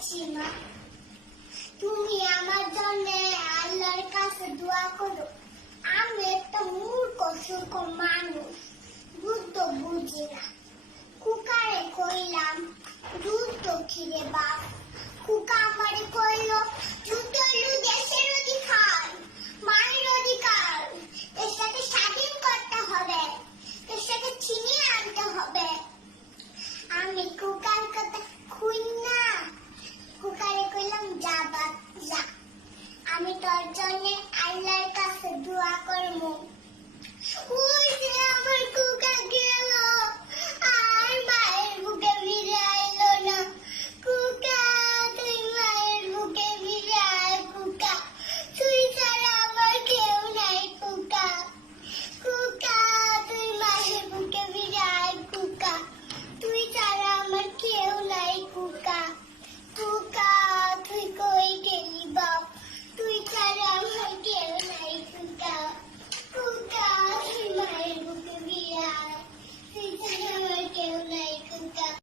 যাচ্ছি মা, তুমি আমার জন্য আল্লাহর কাছে দোয়া করো। আমি একটা মূর্খ সূর্খ মানুষ, বুদ্ধ বুঝি না। কুকারে কইলাম দুধ তো খিরে বা